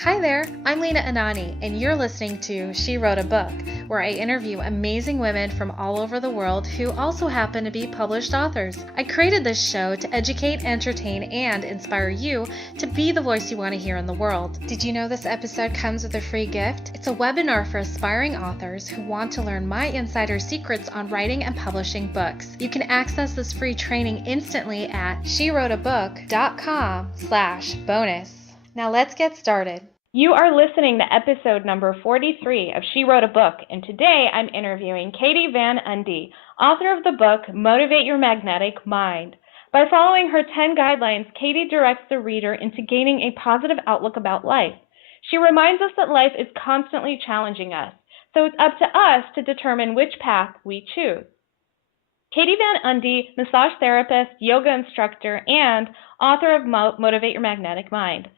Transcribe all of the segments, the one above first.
Hi there, I'm Lena Anani, and you're listening to She Wrote a Book, where I interview amazing women from all over the world who also happen to be published authors. I created this show to educate, entertain, and inspire you to be the voice you want to hear in the world. Did you know this episode comes with a free gift? It's a webinar for aspiring authors who want to learn my insider secrets on writing and publishing books. You can access this free training instantly at SheWroteABook.com/bonus. Now let's get started. You are listening to episode number 43 of She Wrote a Book, and today I'm interviewing Katie Van Eynde, author of the book Motivate Your Magnetic Mind. By following her 10 guidelines, Katie directs the reader into gaining a positive outlook about life. She reminds us that life is constantly challenging us, so it's up to us to determine which path we choose. Katie Van Eynde, massage therapist, yoga instructor, and author of Motivate Your Magnetic Mind.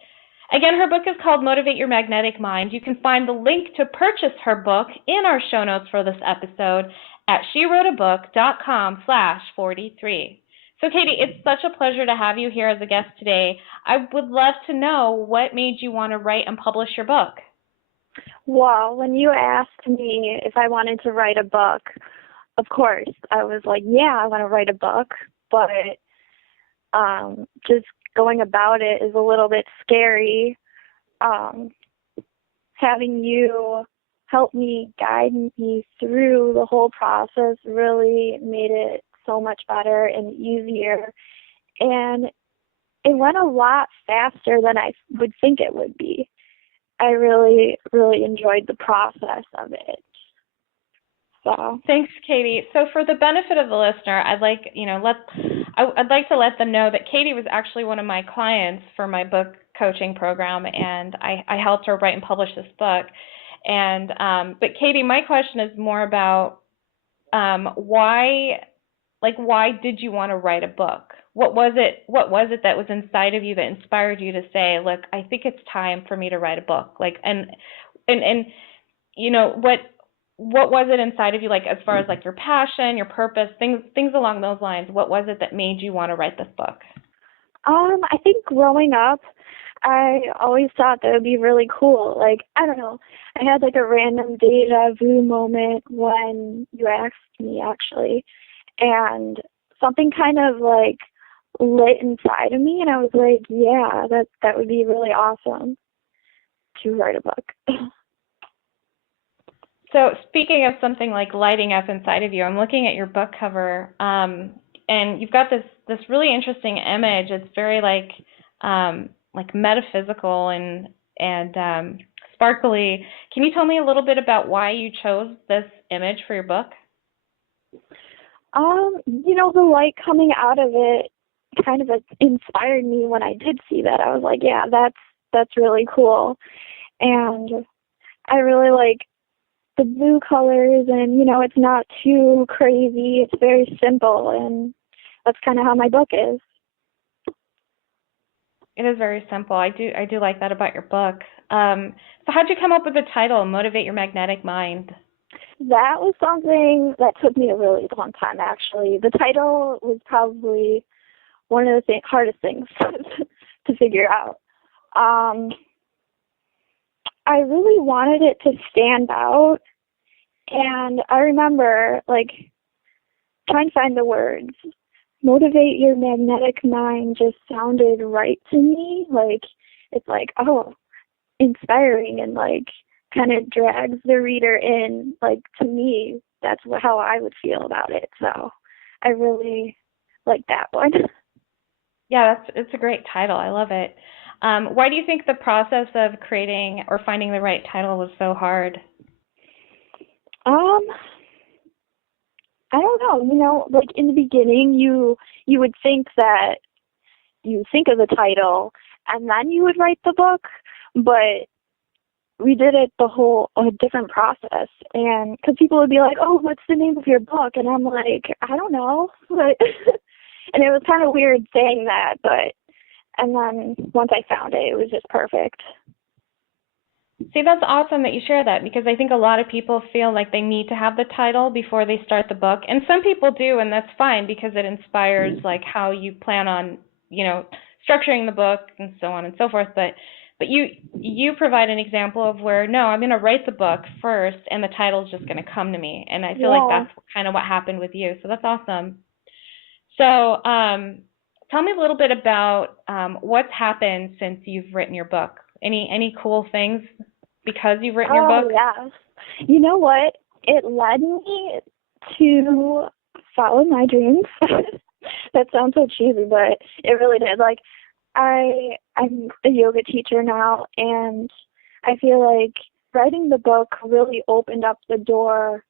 Again, her book is called Motivate Your Magnetic Mind. You can find the link to purchase her book in our show notes for this episode at SheWroteABook.com/43. So, Katie, it's such a pleasure to have you here as a guest today. I would love to know what made you want to write and publish your book. Well, when you asked me if I wanted to write a book, of course, I was like, yeah, I want to write a book, but just going about it is a little bit scary. Having you help me, guide me through the whole process really made it so much better and easier. And it went a lot faster than I would think it would be. I really, really enjoyed the process of it. So. Thanks, Katie. So for the benefit of the listener, I'd like to let them know that Katie was actually one of my clients for my book coaching program, and I helped her write and publish this book. And but Katie, my question is more about why did you want to write a book? What was it that was inside of you that inspired you to say, look, I think it's time for me to write a book? And you know, what was it inside of you, like as far as like your passion, your purpose, things along those lines? What was it that made you want to write this book? I think growing up, I always thought that would be really cool. Like, I don't know, I had like a random deja vu moment when you asked me, actually, and something kind of like lit inside of me, and I was like, yeah, that would be really awesome to write a book. So speaking of something like lighting up inside of you, I'm looking at your book cover, and you've got this really interesting image. It's very like metaphysical and sparkly. Can you tell me a little bit about why you chose this image for your book? You know, the light coming out of it kind of inspired me when I did see that. I was like, yeah, that's really cool. And I really like the blue colors, and, you know, it's not too crazy. It's very simple, and that's kind of how my book is. It is very simple. I do like that about your book. So how'd you come up with the title, Motivate Your Magnetic Mind? That was something that took me a really long time, actually. The title was probably one of the hardest things to figure out. I really wanted it to stand out, and I remember, like, trying to find the words. Motivate your magnetic mind just sounded right to me. Like, it's like, oh, inspiring, and, like, kind of drags the reader in. Like, to me, that's how I would feel about it. So I really like that one. Yeah, it's a great title. I love it. Why do you think the process of creating or finding the right title was so hard? I don't know. You know, like in the beginning, you would think that you think of the title and then you would write the book, but we did it a different process. And because people would be like, "Oh, what's the name of your book?" And I'm like, "I don't know," but and it was kind of weird saying that, but. And then once I found it, it was just perfect. See, that's awesome that you share that, because I think a lot of people feel like they need to have the title before they start the book. And some people do, and that's fine because it inspires like how you plan on, you know, structuring the book and so on and so forth. But But you provide an example of where, no, I'm going to write the book first and the title's just going to come to me. And I feel like Yeah. that's kind of what happened with you. So that's awesome. So tell me a little bit about what's happened since you've written your book. Any cool things because you've written your Oh, book? yeah. You know what? It led me to follow my dreams. That sounds so cheesy, but it really did. Like, I'm a yoga teacher now, and I feel like writing the book really opened up the door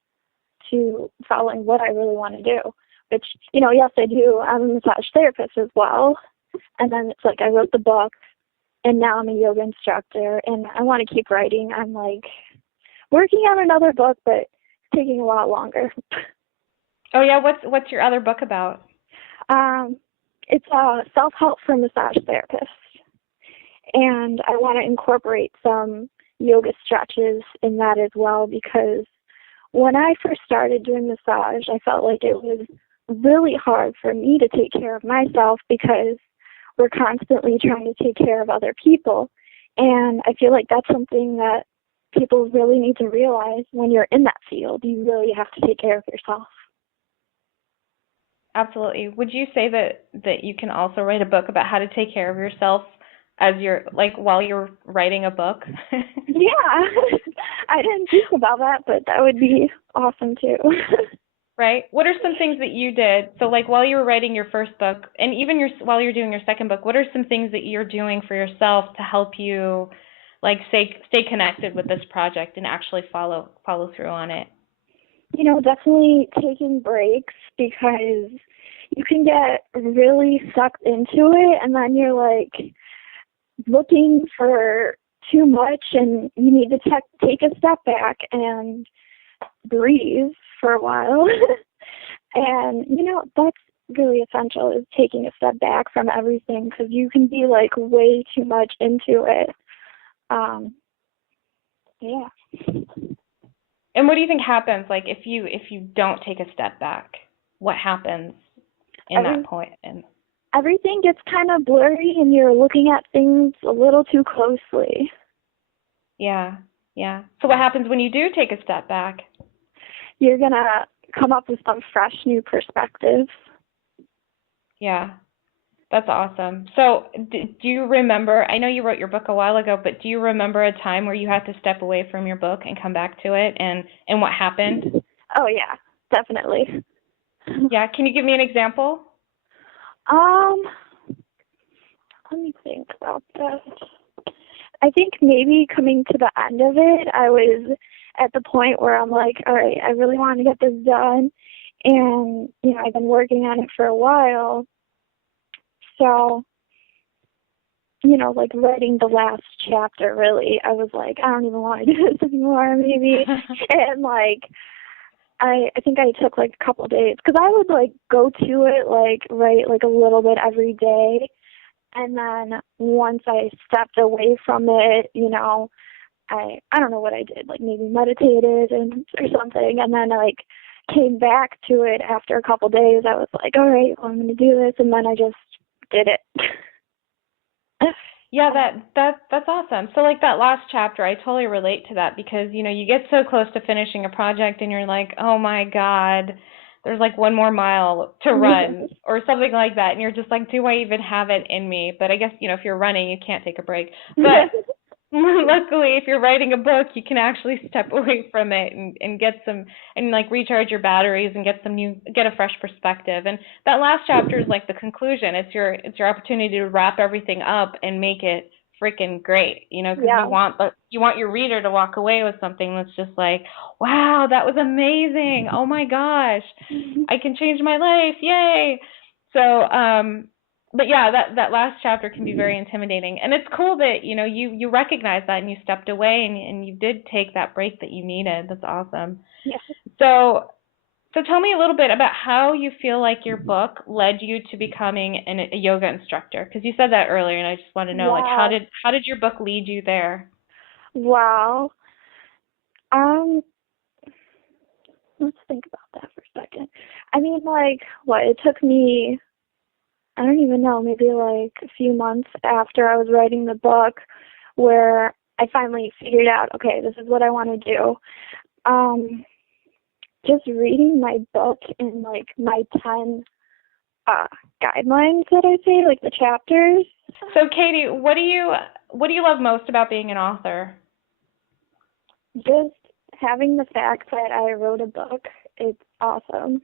to following what I really want to do. Which, yes, I do. I'm a massage therapist as well. And then it's like I wrote the book, and now I'm a yoga instructor, and I want to keep writing. I'm like working on another book, but it's taking a lot longer. Oh yeah, what's your other book about? It's self-help for massage therapists, and I want to incorporate some yoga stretches in that as well, because when I first started doing massage, I felt like it was really hard for me to take care of myself because we're constantly trying to take care of other people. And I feel like that's something that people really need to realize when you're in that field. You really have to take care of yourself. Absolutely. Would you say that you can also write a book about how to take care of yourself as you're like while you're writing a book? Yeah. I didn't think about that, but that would be awesome too. Right? What are some things that you did? So like while you were writing your first book and even while you're doing your second book, what are some things that you're doing for yourself to help you like stay connected with this project and actually follow through on it? Definitely taking breaks, because you can get really sucked into it and then you're like looking for too much, and you need to take a step back and breathe for a while. And that's really essential, is taking a step back from everything, because you can be like way too much into it. Yeah. And what do you think happens like if you don't take a step back? What happens in that point? And everything gets kind of blurry, and you're looking at things a little too closely. yeah. So what happens when you do take a step back? You're going to come up with some fresh new perspectives. Yeah. That's awesome. So do you remember, I know you wrote your book a while ago, but do you remember a time where you had to step away from your book and come back to it, and what happened? Oh, yeah, definitely. Yeah, can you give me an example? Let me think about that. I think maybe coming to the end of it, I was at the point where I'm like, all right, I really want to get this done. And, I've been working on it for a while. So, like writing the last chapter, really, I was like, I don't even want to do this anymore, maybe. And like, I think I took like a couple of days, because I would like go to it, like write like a little bit every day. And then once I stepped away from it, I don't know what I did, like maybe meditated or something, and then I like came back to it after a couple of days. I was like, all right, well, I'm going to do this, and then I just did it. Yeah, that's awesome. So like that last chapter, I totally relate to that, because you get so close to finishing a project and you're like, "Oh my God, there's like one more mile to run," or something like that, and you're just like, "Do I even have it in me?" But I guess, if you're running, you can't take a break. But luckily, if you're writing a book, you can actually step away from it and get some, and like recharge your batteries and get a fresh perspective. And that last chapter is like the conclusion. It's your opportunity to wrap everything up and make it freaking great, because you want your reader to walk away with something that's just like, wow, that was amazing. Oh my gosh, I can change my life. Yay. So, but yeah, that last chapter can be very intimidating, and it's cool that you recognize that and you stepped away and you did take that break that you needed. That's awesome. Yeah. So tell me a little bit about how you feel like your book led you to becoming a yoga instructor, because you said that earlier, and I just want to know, like, how did your book lead you there? Wow. Let's think about that for a second. I mean, like, it took me, I don't even know, maybe like a few months after I was writing the book, where I finally figured out, okay, this is what I want to do. Just reading my book in like my 10 guidelines that I say, like the chapters. So Katie, what do you love most about being an author? Just having the fact that I wrote a book, it's awesome.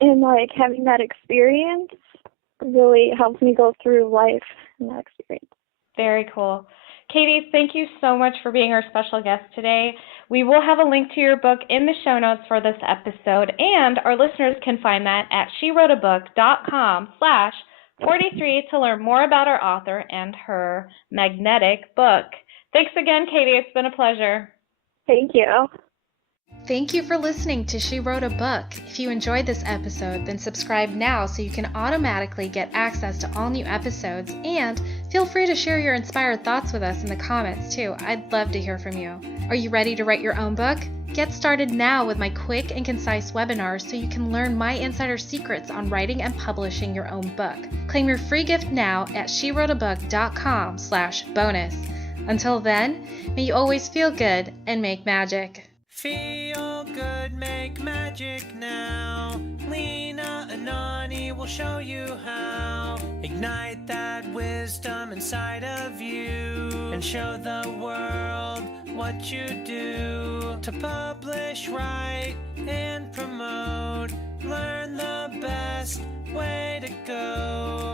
And like having that experience really helps me go through life in that experience. Very cool. Katie, thank you so much for being our special guest today. We will have a link to your book in the show notes for this episode, and our listeners can find that at SheWroteABook.com/43 to learn more about our author and her magnetic book. Thanks again, Katie. It's been a pleasure. Thank you. Thank you for listening to She Wrote a Book. If you enjoyed this episode, then subscribe now so you can automatically get access to all new episodes, and feel free to share your inspired thoughts with us in the comments too. I'd love to hear from you. Are you ready to write your own book? Get started now with my quick and concise webinars so you can learn my insider secrets on writing and publishing your own book. Claim your free gift now at SheWroteABook.com/bonus. Until then, may you always feel good and make magic. Feel good, make magic now. Lena and Anani will show you how. Ignite that wisdom inside of you and show the world what you do. To publish, write, and promote, learn the best way to go.